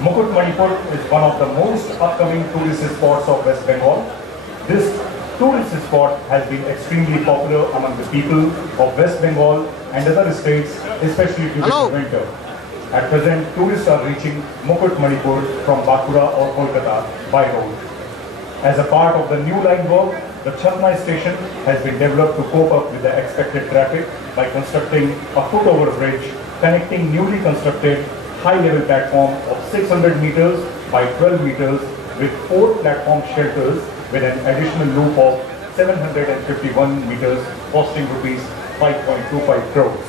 Mukutmanipur is one of the most upcoming tourist spots of West Bengal. This tourist spot has been extremely popular among the people of West Bengal and other states, especially during the winter. At present, tourists are reaching Mukutmanipur from Bankura or Kolkata by road. As a part of the new line work, the Chatmai station has been developed to cope up with the expected traffic by constructing a footover bridge connecting newly constructed high-level platform of 600 meters by 12 meters with 4 platform shelters with an additional loop of 751 meters costing rupees 5.25 crores.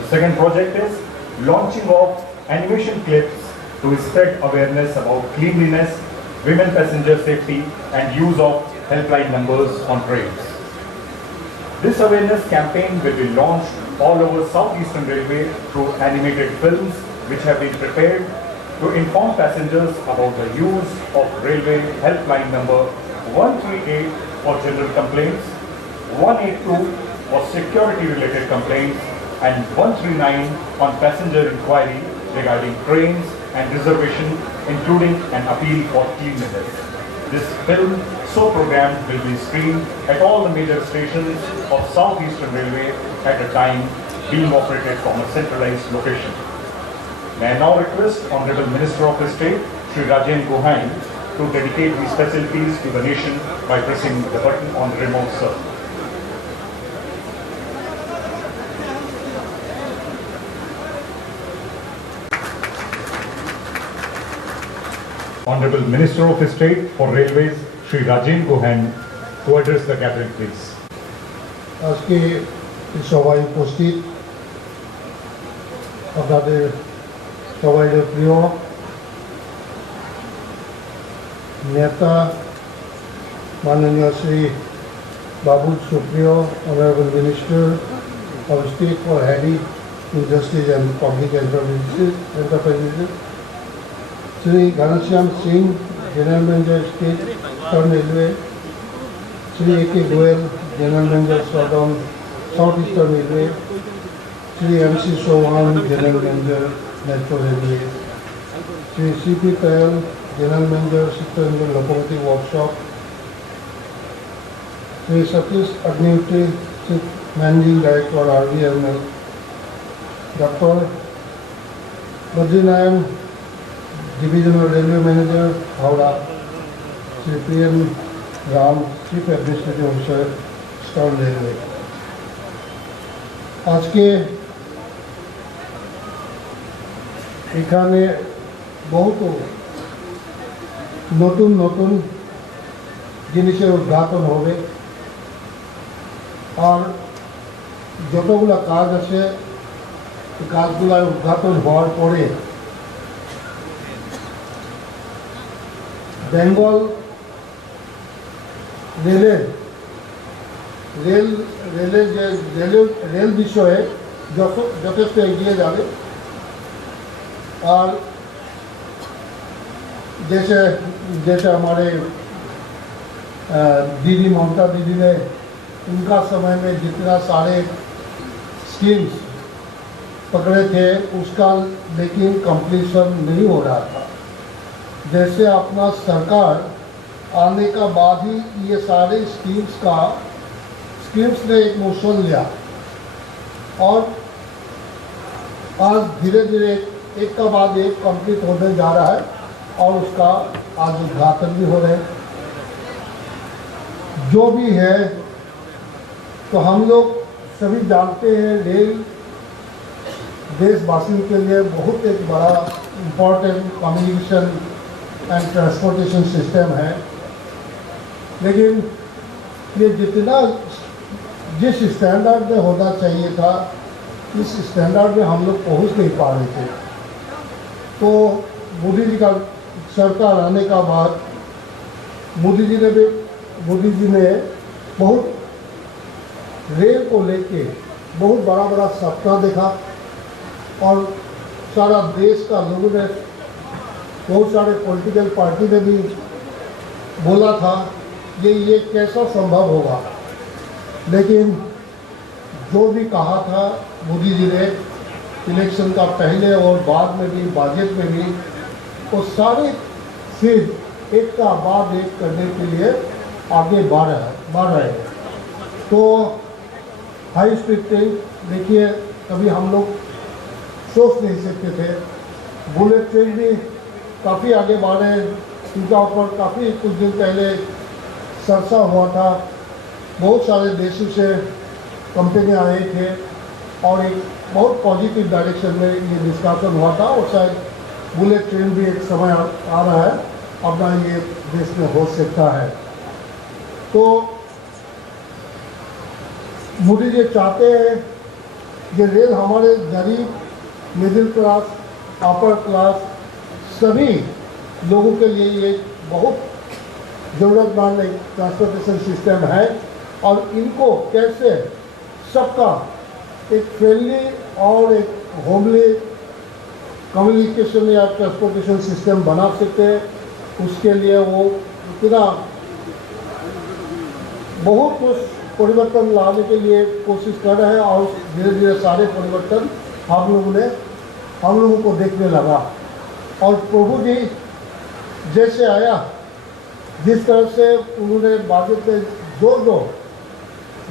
The second project is launching of animation clips to spread awareness about cleanliness, women passenger safety and use of helpline numbers on trains. This awareness campaign will be launched all over Southeastern Railway through animated films which have been prepared to inform passengers about the use of railway helpline number 138 for general complaints, 182 for security related complaints and 139 on passenger inquiry regarding trains and reservation, including an appeal for cleanliness. This film, so programmed, will be screened at all the major stations of Southeastern Railway at a time being operated from a centralized location. May I now request Honorable Minister of State, Shri Rajen Gohain, to dedicate these facilities to the nation by pressing the button on the remote, sir. Honorable Minister of State for Railways, Shri Rajen Gohain, to address the Cabinet, please. আজকে সবাই উপস্থিত আপনাদের সবাইয়ের প্রিয় নেতা মাননীয় Shri Babul Supriyo Honorable Minister of State for Heavy Industries and Public Enterprises, Shri Ghanshyam Singh, General Manager State Southern Railway, Shri A.K. Goel, General Manager South Eastern Railway, Shri M.C. Chauhan, General Manager Metro Railway, Shri C.P. Payal, General Manager Sister Locomotive Workshop, Shri Satish Agnihotri, Managing Director RVNL, Dr. Badrinayan, Divisional Railway Manager, Howrah, Shri P.M. Ram, Chief Administrative Officer, Southern Railway. আজকে এখানে বহুত নতুন নতুন জিনিসের উদ্ঘাটন হবে আর যতগুলো কাজ আছে কাজগুলো উদ্ঘাটন হওয়ার পরে বেঙ্গল রেল বিষয়ে যথেষ্ট এগিয়ে যাবে और जैसे हमारे दीदी ममता दीदी ने उनका समय में जितना सारे स्कीम्स पकड़े थे उसका लेकिन कंप्लीशन नहीं हो रहा था। जैसे अपना सरकार आने का बाद ही ये सारे स्कीम्स ने एक मोशन लिया और आज धीरे धीरे एक का बाद एक कंप्लीट होने जा रहा है और उसका आज उद्घाटन भी हो रहे हैं। जो भी है तो हम लोग सभी जानते हैं रेल देशवासियों के लिए बहुत एक बड़ा important communication and transportation system है, लेकिन ये जिस स्टैंडर्ड में होना चाहिए था इस स्टैंडर्ड में हम लोग पहुंच नहीं पा रहे थे। तो मोदी जी का सरकार आने का बाद मोदी जी ने बहुत रेल को लेके बहुत बड़ा बड़ा सपना देखा और सारा देश का लोगों ने बहुत सारे पॉलिटिकल पार्टी ने भी बोला था ये कैसा संभव होगा, लेकिन जो भी कहा था मोदी जी ने इलेक्शन का पहले और बाद में भी बजट में भी वो सारे चीज एक का बाद एक करने के लिए आगे बढ़ रहे हैं। तो हाई स्पीड ट्रेन देखिए, कभी हम लोग सोच नहीं सकते थे। बुलेट ट्रेन भी काफ़ी आगे बढ़ रहे हैं। इनका ऊपर काफ़ी कुछ दिन पहले चर्चा हुआ था, बहुत सारे देशों से कंपनियां आए थे और एक बहुत पॉजिटिव डायरेक्शन में ये डिस्कशन हुआ था। और शायद बुलेट ट्रेन भी एक समय आ रहा है अपना ये देश में हो सकता है। तो मोदी जी चाहते हैं ये रेल हमारे गरीब, मिडिल क्लास, अपर क्लास सभी लोगों के लिए ये बहुत ज़रूरतमंद एक ट्रांसपोर्टेशन सिस्टम है। और इनको कैसे सबका एक फ्रेंडली और एक होमली कम्युनिकेशन या ट्रांसपोर्टेशन सिस्टम बना सकते हैं, उसके लिए वो इतना बहुत कुछ परिवर्तन लाने के लिए कोशिश कर रहे हैं। और धीरे धीरे सारे परिवर्तन हम लोगों को देखने लगा। और प्रभु जी जैसे आया, जिस तरह से उन्होंने बातें पे जो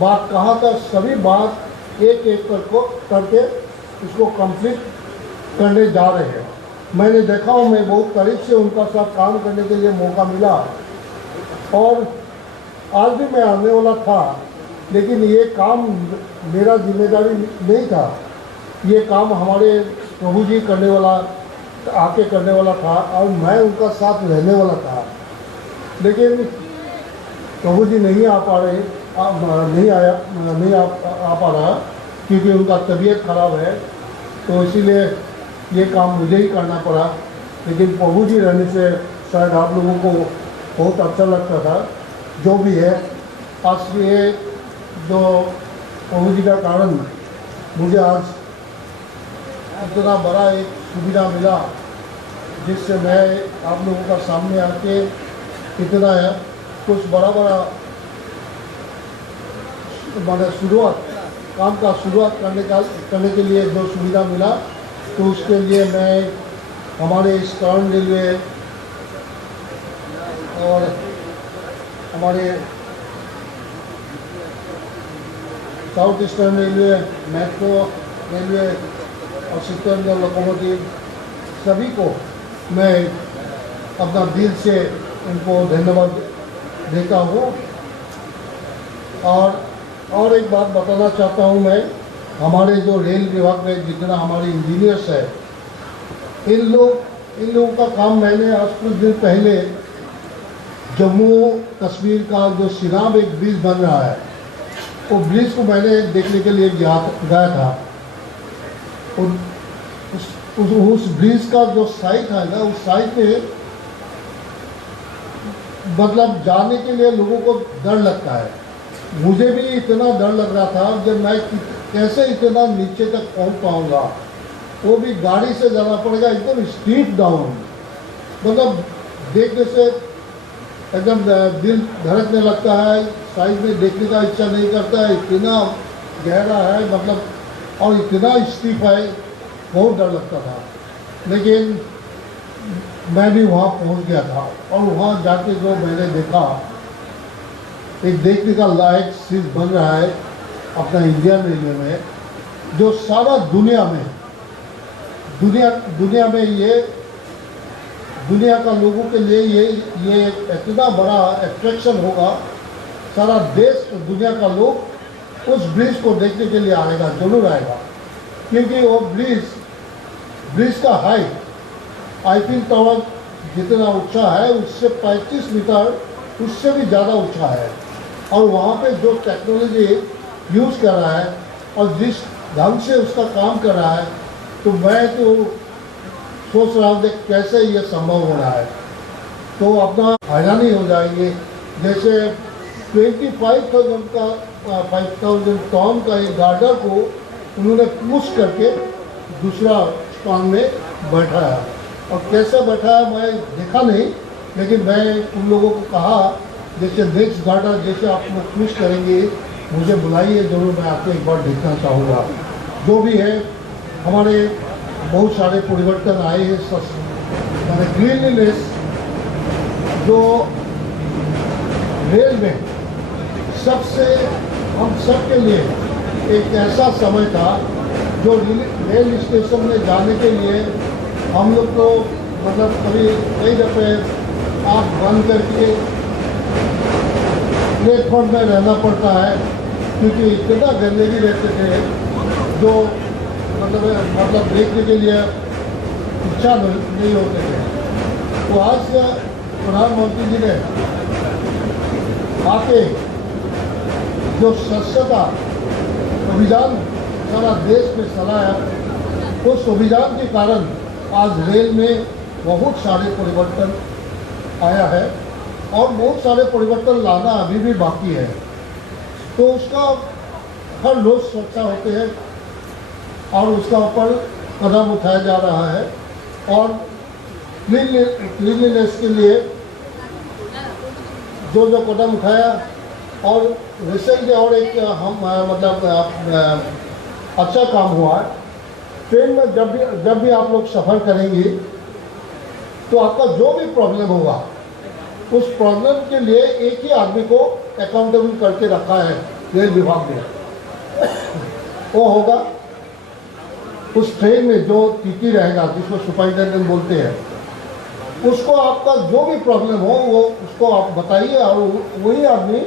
बात कहा था, सभी बात एक एक करके उसको कंप्लीट करने जा रहे हैं। मैंने देखा हूँ, मैं बहुत करीब से उनका साथ काम करने के लिए मौका मिला और आज भी मैं आने वाला था, लेकिन ये काम मेरा जिम्मेदारी नहीं था। ये काम हमारे प्रभु जी करने वाला था और मैं उनका साथ रहने वाला था। लेकिन प्रभु जी नहीं आ पा रहे, नहीं आ पा रहा क्योंकि उनका तबीयत खराब है, तो इसीलिए ये काम मुझे ही करना पड़ा। लेकिन प्रभु जी रहने से शायद आप लोगों को बहुत अच्छा लगता था। जो भी है, आज ये जो प्रभु जी का कारण मुझे आज इतना बड़ा एक सुविधा मिला, जिससे मैं आप लोगों का सामने आके इतना है कुछ बड़ा मैंने काम का शुरुआत करने के लिए जो सुविधा मिला, तो उसके लिए मैं हमारे ईस्टर्न रेलवे और हमारे south eastern railway, metro railway और सिकंदर लोकोमोटिव सभी को मैं अपना दिल से उनको धन्यवाद देता हूँ। और एक बात बताना चाहता हूँ मैं, हमारे जो रेल विभाग में जितना हमारे इंजीनियर्स है, इन लोगों का काम मैंने आज कुछ दिन पहले जम्मू कश्मीर का जो सिराब एक ब्रिज बन रहा है, वो ब्रिज को मैंने देखने के लिए गया था। उस ब्रिज का जो साइट है ना, उस साइट पे मतलब जाने के लिए लोगों को डर लगता है। मुझे भी इतना डर लग रहा था जब मैं कैसे इतना नीचे तक पहुंच पाऊंगा, वो भी गाड़ी से जाना पड़ेगा एकदम स्ट्रीट डाउन। मतलब देखने से एकदम दिल धड़कने लगता है, साइड में देखने का इच्छा नहीं करता है, इतना गहरा है मतलब, और इतना स्टीप है, बहुत डर लगता था। लेकिन मैं भी वहाँ पहुँच गया था और वहाँ जाके जो मैंने देखा, एक देखने का लायक चीज़ बन रहा है अपना इंडियन रेलवे में, जो सारा दुनिया में ये दुनिया का लोगों के लिए ये इतना बड़ा अट्रैक्शन होगा। सारा देश दुनिया का लोग उस ब्रिज को देखने के लिए आएगा, जरूर आएगा, क्योंकि वो ब्रिज का हाइट आईफिल टावर जितना ऊंचा है उससे 35 मीटर उससे भी ज़्यादा ऊंचा है। और वहाँ पे जो टेक्नोलॉजी यूज़ कर रहा है और जिस ढंग से उसका काम कर रहा है, तो मैं तो सोच रहा हूँ कि कैसे ये संभव हो रहा है। तो अपना हैरानी हो जाएंगे, जैसे 5,000 टन का एक गार्डर को उन्होंने पुश करके दूसरा स्थान में बैठाया, और कैसे बैठाया मैं देखा नहीं, लेकिन मैं उन लोगों को कहा जैसे नेक्स्ट गार्डर जैसे आप लोग पुश करेंगे मुझे बुलाइए, जरूर मैं आपको एक बार देखना चाहूँगा। जो भी है, हमारे बहुत सारे परिवर्तन आए हैं मैंने क्लीनलीनेस जो रेल में सबसे हम सब के लिए एक ऐसा समय था जो रेल स्टेशन में जाने के लिए हम लोग को मतलब कभी कई दफ़े आँख बंद करके प्लेटफॉर्म में रहना पड़ता है क्योंकि इतना गंदगी रहते थे जो मतलब देखने के लिए इच्छा नहीं होते थे। तो आज प्रधानमंत्री जी ने आके जो स्वच्छता अभियान सारा देश में चलाया, उस अभियान के कारण आज रेल में बहुत सारे परिवर्तन आया है और बहुत सारे परिवर्तन लाना अभी भी बाकी है। तो उसका हर रोज चर्चा होते हैं और उसका ऊपर कदम उठाया जा रहा है और क्लीनलीनेस के लिए जो कदम उठाया और रिसेंटली और एक हम अच्छा काम हुआ है। ट्रेन में जब भी आप लोग सफ़र करेंगे तो आपका जो भी प्रॉब्लम होगा उस प्रॉब्लम के लिए एक ही आदमी को अकाउंटेबल करके रखा है रेल विभाग ने। वो होगा उस ट्रेन में जो टीटी रहेगा जिसको सुपरिटेंडेंट बोलते हैं, उसको आपका जो भी प्रॉब्लम हो वो उसको आप बताइए और वही आदमी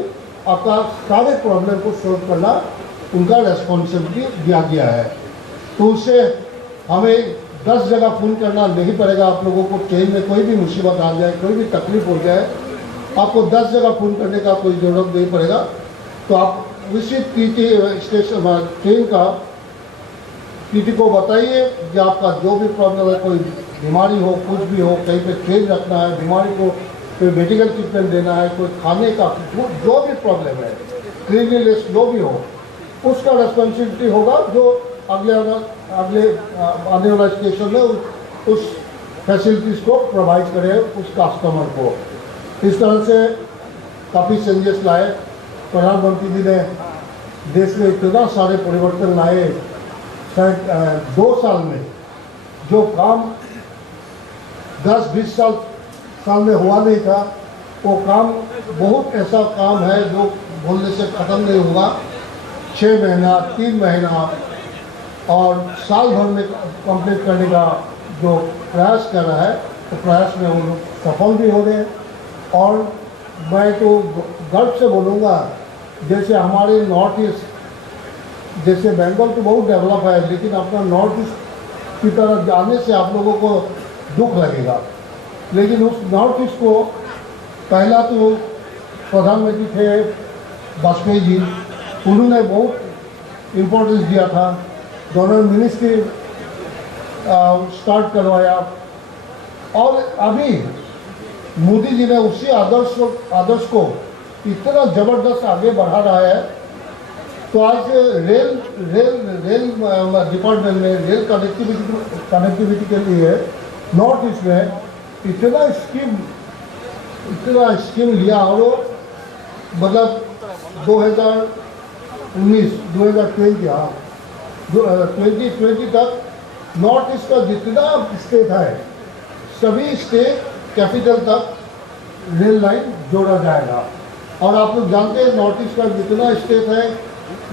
आपका सारे प्रॉब्लम को सॉल्व करना उनका रेस्पॉन्सिबिलिटी दिया गया है। तो उससे हमें 10 जगह फ़ोन करना नहीं पड़ेगा। आप लोगों को ट्रेन में कोई भी मुसीबत आ जाए, कोई भी तकलीफ हो जाए, आपको 10 जगह फ़ोन करने का कोई ज़रूरत नहीं पड़ेगा। तो आप उसी टीटी स्टेशन ट्रेन का टीटी को बताइए कि आपका जो भी प्रॉब्लम है, कोई बीमारी हो, कुछ भी हो, कहीं पे ट्रेन रखना है, बीमारी को कोई मेडिकल ट्रीटमेंट देना है, कोई खाने का जो भी प्रॉब्लम है, क्लीनलीनेस जो भी हो, उसका रेस्पॉन्सिबिलिटी होगा जो अगले आने वाला स्टेशन में उस फैसिलिटीज़ को प्रोवाइड करे उस कस्टमर को। इस तरह से काफ़ी चेंजेस लाए प्रधानमंत्री जी ने। देश में इतना सारे परिवर्तन लाए। शायद 2 साल में जो काम 10-20 साल में हुआ नहीं था, वो काम बहुत ऐसा काम है जो बोलने से ख़त्म नहीं होगा। 6 महीना, 3 महीना और साल भर में कंप्लीट करने का जो प्रयास कर रहा है, तो प्रयास में वो लोग सफल भी हो गए। और मैं तो गर्व से बोलूँगा, जैसे हमारे नॉर्थ ईस्ट, जैसे बंगाल तो बहुत डेवलप है, लेकिन अपना नॉर्थ ईस्ट की तरफ जाने से आप लोगों को दुख लगेगा। लेकिन उस नॉर्थ ईस्ट को पहला तो प्रधानमंत्री थे वाजपेयी जी, उन्होंने बहुत इम्पोर्टेंस दिया था। डोनर मिनिस्ट्री स्टार्ट करवाया और अभी मोदी जी ने उसी आदर्श को इतना ज़बरदस्त आगे बढ़ा रहा है। तो आज रेल डिपार्टमेंट में रेल कनेक्टिविटी के लिए नॉर्थ ईस्ट में इतना स्कीम लिया और मतलब 2020 तक नॉर्थ ईस्ट का जितना स्टेट है सभी स्टेट कैपिटल तक रेल लाइन जोड़ा जाएगा। और आप लोग जानते हैं नॉर्थ ईस्ट का जितना स्टेट है,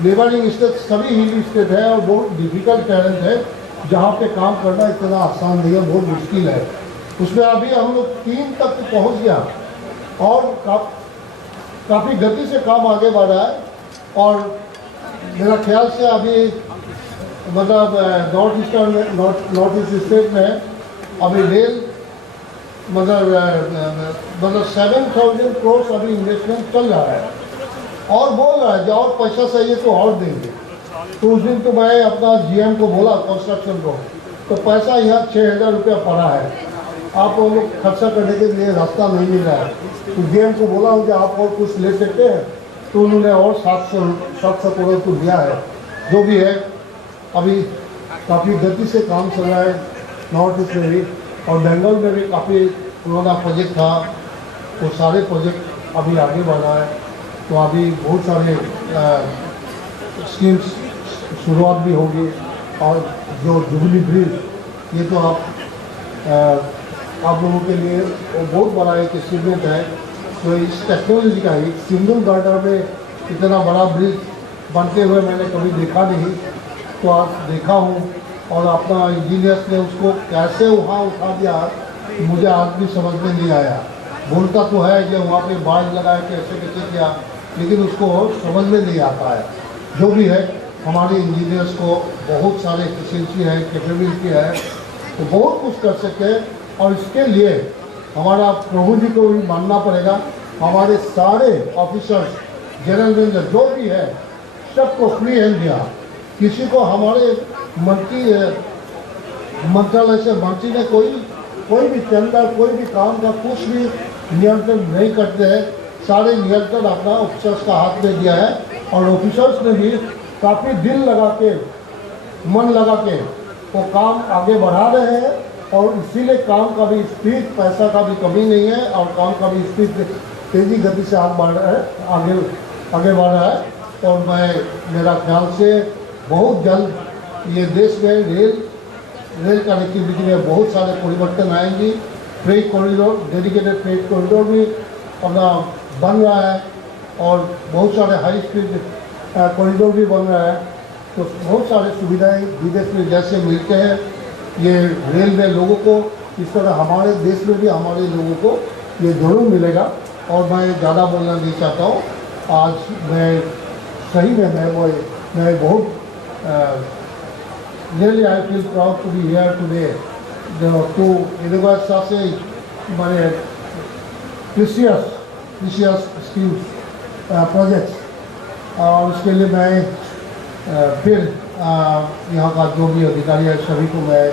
नेबरिंग स्टेट सभी हिली स्टेट है और बहुत डिफिकल्ट टैलेंट है, जहाँ पे काम करना इतना आसान नहीं है, बहुत मुश्किल है। उसमें अभी हम लोग 3 तक पहुँच गया और काफ़ी गति से काम आगे बढ़ रहा है। और मेरा ख्याल से अभी मतलब नॉर्थ ईस्ट स्टेट में अभी रेल मतलब 7,000 करोड़ अभी इन्वेस्टमेंट चल रहा है और बोल रहा है जो और पैसा चाहिए तो और देंगे। तो उस दिन तो मैं अपना GM को बोला कंस्ट्रक्शन को, तो पैसा यहाँ 6,000 रुपया पड़ा है, आप लोग खर्चा करने के लिए रास्ता नहीं मिल रहा है। तो GM को बोला हूँ कि आप और कुछ ले सकते हैं, तो उन्होंने और 700 करोड़ को दिया है। जो भी है अभी काफ़ी गति से काम चल रहा है नॉर्थ ईस्ट में भी, और बंगाल में भी काफ़ी पुराना प्रोजेक्ट था, वो सारे प्रोजेक्ट अभी आगे बढ़ रहा है। तो अभी बहुत सारे स्कीम्स शुरुआत भी होगी। और जो जुबली ब्रिज, ये तो आप आप लोगों के लिए वो बहुत बड़ा एक अचीवमेंट है। तो इस टेक्नोलॉजी का एक सिंगल गर्डर में इतना बड़ा ब्रिज बनते हुए मैंने कभी देखा नहीं, तो आज देखा हूँ। और अपना इंजीनियर्स ने उसको कैसे वहाँ उठा दिया मुझे आज भी समझ में नहीं आया। बोलता तो है कि वहाँ पे बाढ़ लगाए कैसे कैसे किया, लेकिन उसको समझ में नहीं आता है। जो भी है हमारे इंजीनियर्स को बहुत सारे एफिशिएंसी है, कैपेबिलिटी है, तो बहुत कुछ कर सकते हैं। और इसके लिए हमारा प्रभु जी को भी मानना पड़ेगा। हमारे सारे ऑफिसर्स, जनरल मैनेजर जो भी है, सबको फ्री हैंड दिया। किसी को हमारे मंत्रालय से मंत्री ने कोई भी टेंडर, कोई भी काम का कुछ भी नियंत्रण नहीं करते हैं। सारे नियंत्रण अपना ऑफिसर्स का हाथ में दिया है। और ऑफिसर्स ने भी काफ़ी दिल लगा के, मन लगा के वो काम आगे बढ़ा रहे हैं। और इसीलिए काम का भी स्पीड, पैसा का भी कमी नहीं है, और काम का भी स्पीड तेज़ी गति से आगे बढ़ रहा है, आगे बढ़ रहा है। और मेरा ख्याल से बहुत जल्द ये देश में रेल कनेक्टिविटी में बहुत सारे परिवर्तन आएंगी। Freight corridor, dedicated freight corridor भी अपना बन रहा है, और बहुत सारे हाई स्पीड कॉरिडोर भी बन रहा है। तो बहुत सारे सुविधाएं विदेश में जैसे मिलते हैं, ये रेल में लोगों को, इस तरह हमारे देश में भी हमारे लोगों को ये जरूर मिलेगा। और मैं ज़्यादा बोलना नहीं चाहता हूँ। आज मैं सही में मैं बहुत really I feel proud to be here today to inaugurate such a precious skills projects। और उसके लिए मैं फिर यहाँ का जो भी अधिकारी है सभी को मैं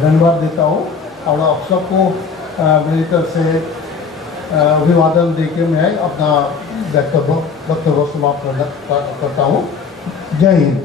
धन्यवाद देता हूँ। और आप सबको मेरी तरफ से अभिवादन देके मैं अपना वक्तव्य समाप्त करता हूँ। जय हिंद।